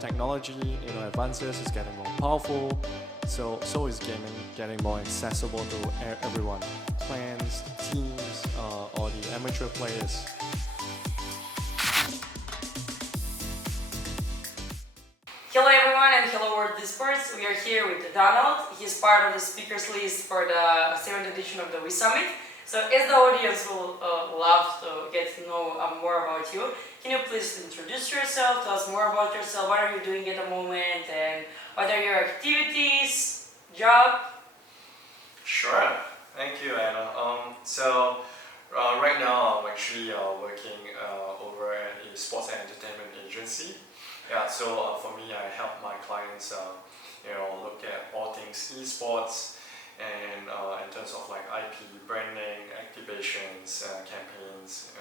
technology, advances, is getting more powerful. So is gaming getting more accessible to everyone, clans, teams, or the amateur players. Hello everyone and hello WorldEsports. We are here with Donald. He's part of the speakers list for the 7th edition of the Wii Summit. So as the audience will love to get to know more about you, can you please introduce yourself, tell us more about yourself, what are you doing at the moment, and what are your activities, job? Sure, thank you, Anna. Right now I'm actually working over at a sports and entertainment agency. For me, I help my clients, look at all things esports, and in terms of like IP branding, activations, campaigns,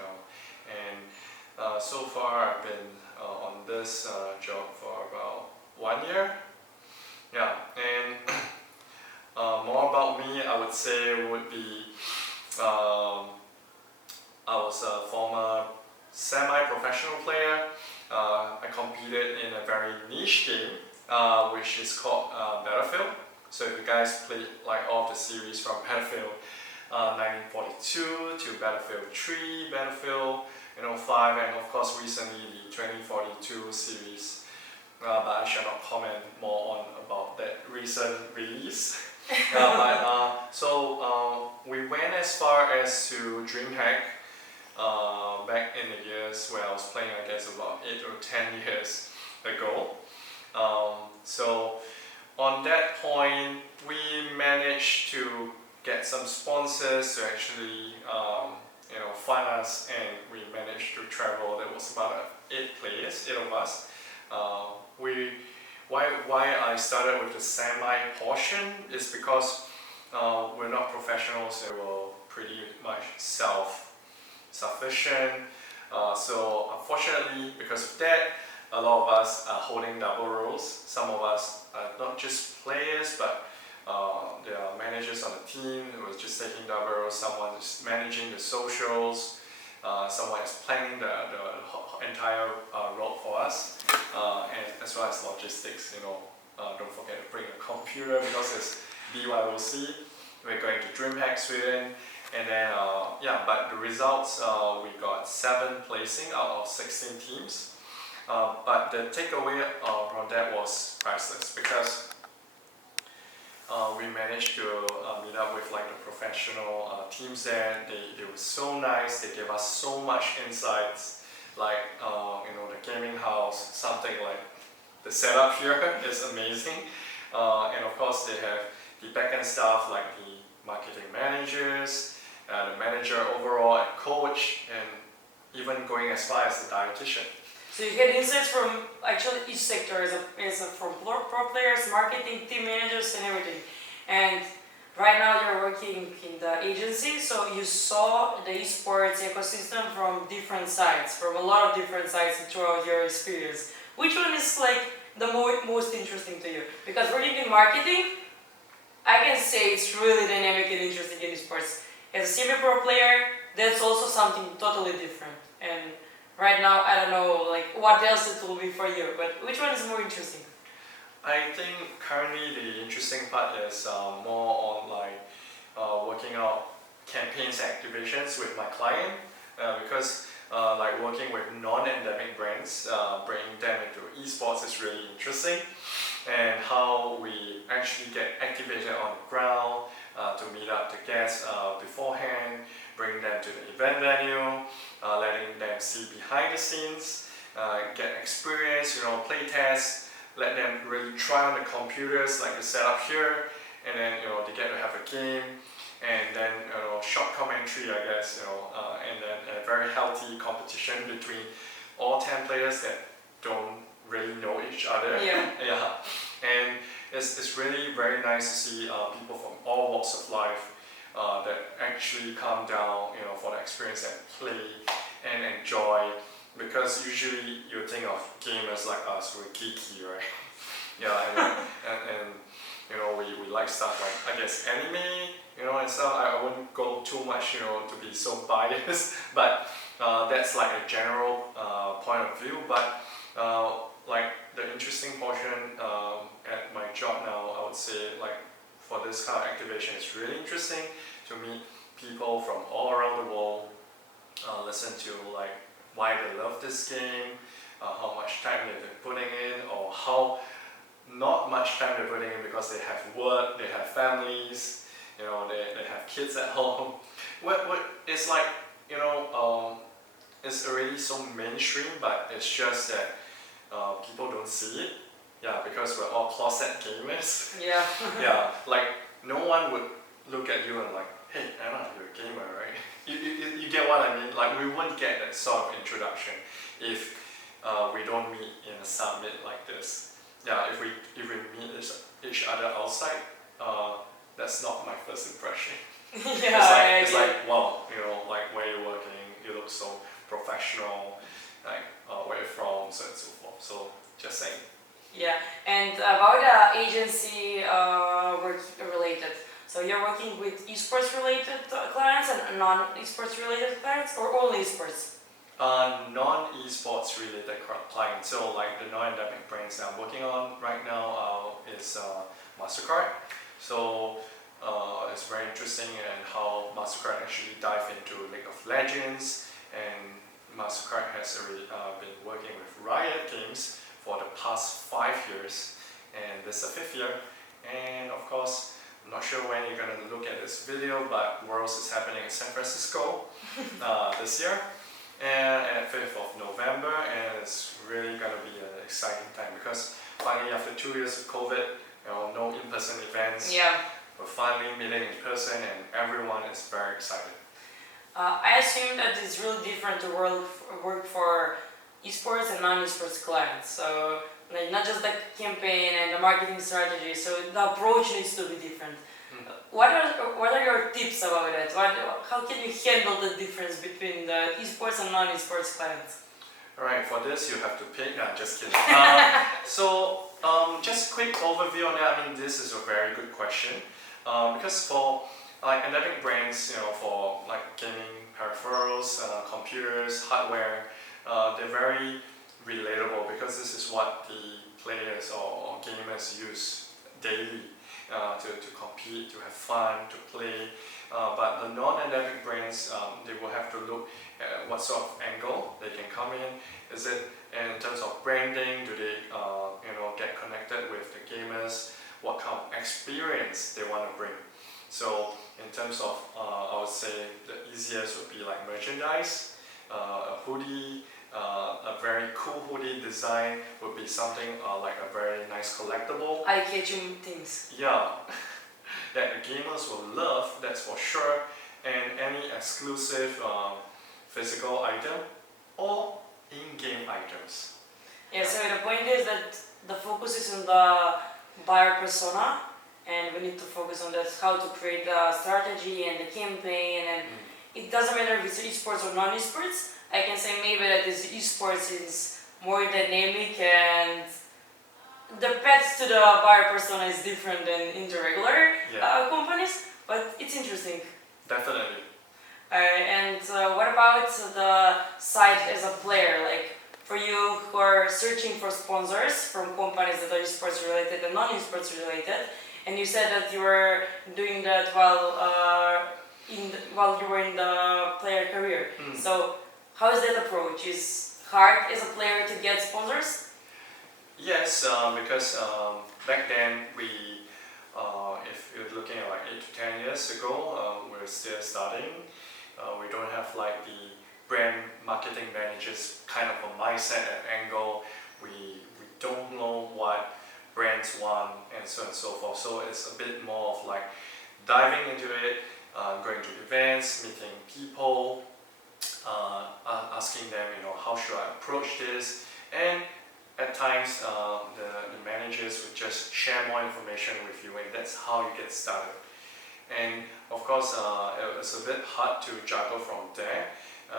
and so far I've been on this job for about 1 year. And more about me, I would say would be I was a former semi-professional player. I competed in a very niche game, which is called Battlefield. So if you guys played like all of the series from Battlefield 1942 to Battlefield 3, Battlefield 5, and of course recently the 2042 series. But I shall not comment more on about that recent release. We went as far as to DreamHack back in the years where I was playing, I guess about 8 or 10 years ago. On that point, we managed to get some sponsors to actually fund us, and we managed to travel. There was about 8 of us. Why I started with the semi portion is because we're not professionals, so we're pretty much self-sufficient. So unfortunately, because of that, a lot of us are holding double roles. Some of us are not just players, but they are managers on the team who are just taking double roles. Someone is managing the socials. Someone is planning the entire role for us, and as well as logistics. Don't forget to bring a computer because it's BYOC. We're going to DreamHack Sweden, and then but the results, we got 7th placing out of 16 teams. But the takeaway from that was priceless because we managed to meet up with like the professional teams there. They were so nice. They gave us so much insights, like the gaming house, something like the setup here is amazing, and of course they have the backend staff like the marketing managers, the manager overall, and coach, and even going as far as the dietitian. So you get insights from actually each sector, from pro players, marketing, team managers, and everything. And right now you're working in the agency, so you saw the esports ecosystem from different sides, from a lot of different sides throughout your experience. Which one is like the most interesting to you? Because working in marketing, I can say it's really dynamic and interesting in esports. As a semi-pro player, that's also something totally different. And right now, I don't know like what else it will be for you, but which one is more interesting? I think currently the interesting part is more on like working out campaigns, activations with my client, because like working with non-endemic brands, bringing them into esports is really interesting, and how we actually get activated on the ground to meet up the guests beforehand, bring them to the event venue, letting them see behind the scenes, get experience, play tests, let them really try on the computers like the setup here, and then they get to have a game, and then short commentary, I guess, and then a very healthy competition between all 10 players that don't really know each other. And it's really very nice to see people from all walks of life that actually come down, for the experience and play and enjoy. Because usually you think of gamers like us, we're geeky, right? And we like stuff like, I guess, anime, and stuff. I wouldn't go too much, to be so biased, but that's like a general point of view. But Like the interesting portion at my job now, I would say like for this kind of activation, it's really interesting to meet people from all around the world, listen to like why they love this game, how much time they've been putting in, or how not much time they're putting in because they have work, they have families, you know, they have kids at home. It's like, you know, it's already so mainstream, but it's just that people don't see it. Yeah, because we're all closet gamers. Yeah. Yeah, like no one would look at you and like, hey Anna, you're a gamer, right? You get what I mean? Like we wouldn't get that sort of introduction if we don't meet in a summit like this. Yeah, if we meet each other outside, that's not my first impression. Yeah, it's like wow, you know, like where you're working, you look so professional, like where you're from, so on and so forth. So just saying. Yeah, and about agency work related. So you're working with esports related clients and non-esports related clients, or only esports? Non-esports related clients. So like the non-endemic brands that I'm working on right now is MasterCard. So it's very interesting and how MasterCard actually dive into League of Legends, and MasterCard has already been working with Riot Games for the past 5 years, and this is the 5th year. And of course, I'm not sure when you're gonna look at this video, but Worlds is happening in San Francisco this year, and at 5th of November, and it's really gonna be an exciting time because finally after 2 years of COVID, you know, no in-person events, Yeah. we're finally meeting in person, and everyone is very excited. I assume that it's really different to work for esports and non-esports clients. So like, not just the campaign and the marketing strategy. So the approach needs to be different. What are your tips about it? How can you handle the difference between the esports and non-esports clients? Alright, for this you have to pick. Nah, just kidding. Just quick overview on that. I mean, this is a very good question because for like endemic brands, you know, for like gaming peripherals, computers, hardware, they're very relatable because this is what the players or gamers use daily to compete, to have fun, to play. But the non-endemic brands, they will have to look at what sort of angle they can come in. Is it in terms of branding? Do they, you know, get connected with the gamers? What kind of experience they want to bring? So in terms of, I would say the easiest would be like merchandise, a hoodie, a very cool hoodie design would be something like a very nice collectible. Eye-catching things. Yeah, that the gamers will love, that's for sure. And any exclusive physical item or in-game items. Yeah, so the point is that the focus is on the buyer persona, and we need to focus on that, how to create the strategy and the campaign, and it doesn't matter if it's esports or non-esports. I can say maybe that this esports is more dynamic and the path to the buyer persona is different than in the regular companies, but it's interesting. Definitely. And what about the side as a player? Like for you who are searching for sponsors from companies that are esports related and non-esports related, and you said that you were doing that while you were in the player career. So how is that approach? Is hard as a player to get sponsors? Yes, because back then we, if you're looking at like 8 to 10 years ago, we're still starting. We don't have like the brand marketing managers kind of a mindset and angle. We don't know what brands want and so on and so forth. So it's a bit more of like diving into it, going to events, meeting people, asking them, you know, how should I approach this? And at times, the managers would just share more information with you, and that's how you get started. And of course, it's a bit hard to juggle from there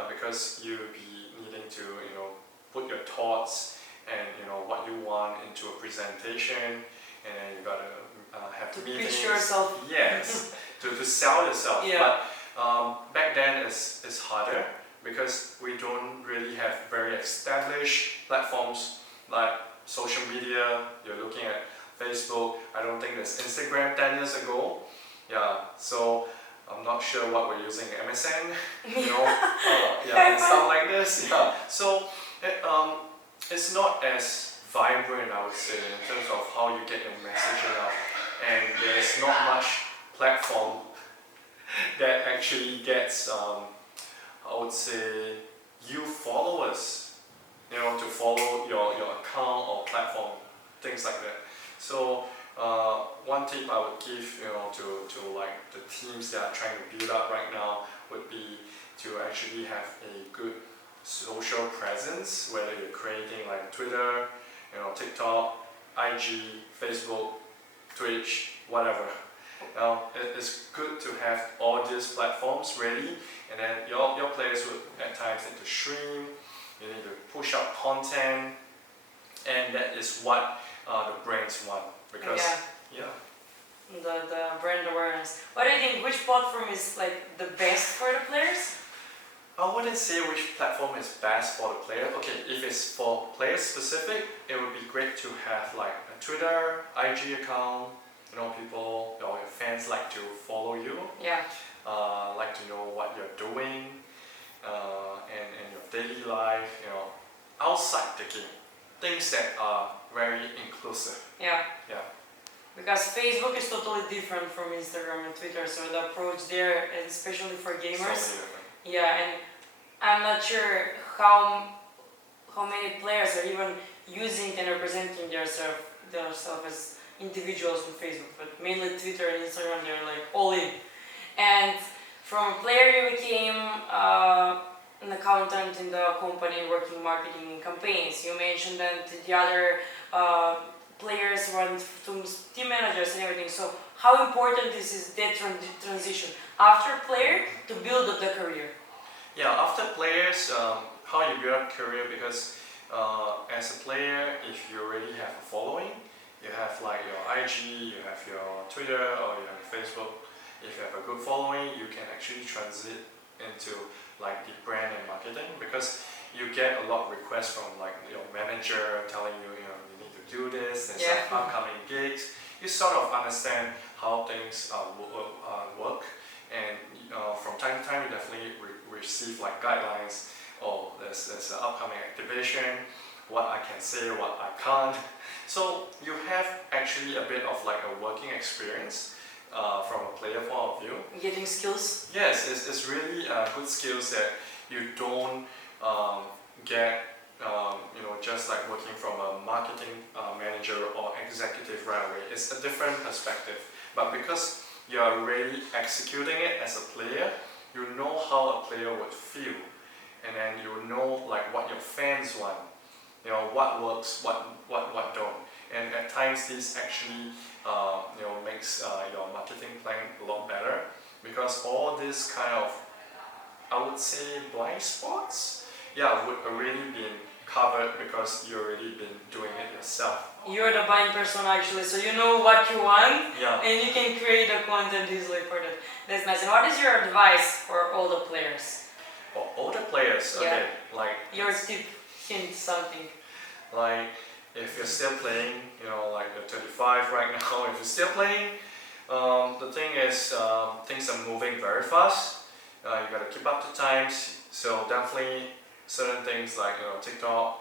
because you'll be needing to, you know, put your thoughts and you know what you want into a presentation, and then you gotta have to meetings. pitch yourself. Yes, to sell yourself. Yeah. But back then it's harder because we don't really have very established platforms like social media, you're looking at Facebook. I don't think there's Instagram 10 years ago. Yeah, so I'm not sure what we're using, MSN, yeah, and stuff like this. Yeah, so it's not as vibrant, I would say, in terms of how you get your messaging out, and there's not much platform that actually gets, I would say, you followers, to follow your account or platform, things like that. So one tip I would give, to like the teams that are trying to build up right now would be to actually have a good social presence, whether you're creating like Twitter, TikTok, IG, Facebook, Twitch, whatever. It's good to have all these platforms ready, and then your players would at times need to stream, you need to push out content, and that is what the brands want, because the brand awareness. What do you think? Which platform is like the best for the players? I wouldn't say which platform is best for the player. Okay, if it's for player specific, it would be great to have like a Twitter, IG account. People or your fans like to follow you. Yeah. Like to know what you're doing, and your daily life. Outside the game, things that are very inclusive. Yeah. Yeah. Because Facebook is totally different from Instagram and Twitter, so the approach there, and especially for gamers. Yeah, and I'm not sure how many players are even using and representing themselves as individuals on Facebook, but mainly Twitter and Instagram, they're like all in. And from a player you became an accountant in the company working marketing campaigns. You mentioned that the other players went to team managers and everything. So how important is that transition after player to build up the career? Yeah, after players, how you build up career, because as a player, if you already have a following, you have like your IG, you have your Twitter, or you have Facebook. If you have a good following, you can actually transit into like the brand and marketing, because you get a lot of requests from like your manager telling you, you need to do this, there's some upcoming gigs. You sort of understand how things work, and from time to time you definitely receive like guidelines. Oh, there's an upcoming activation, what I can say, what I can't. So you have actually a bit of like a working experience from a player point of view. Getting skills? Yes, it's really good skills that you don't get, just like working from a marketing manager or executive right away. It's a different perspective. But because you are really executing it as a player, you know how a player would feel, and then you know like what your fans want. What works, what don't, and at times this actually makes your marketing plan a lot better, because all this kind of, I would say, blind spots, would already been covered because you already been doing it yourself. You're the buying person actually, so you know what you want, Yeah. and you can create the content easily for that. That's nice. And what is your advice for all the players? For older players, okay, like your tip, hint, something. Like if you're still playing, like you're 25 right now, if you're still playing, the thing is, things are moving very fast. You gotta keep up to times. So definitely certain things like TikTok,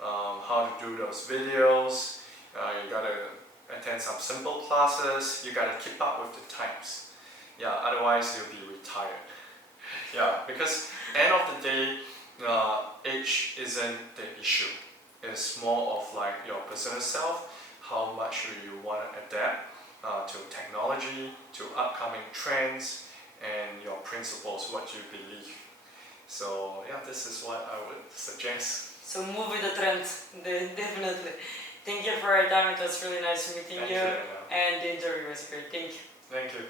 how to do those videos. You gotta attend some simple classes. You gotta keep up with the times. Yeah, otherwise you'll be retired. Yeah, because end of the day, age isn't the issue. It's more of like your personal self, how much do you want to adapt to technology, to upcoming trends, and your principles, what you believe. So this is what I would suggest. So move with the trend, definitely. Thank you for your time, it was really nice meeting you, and the interview was great. Thank you. Thank you.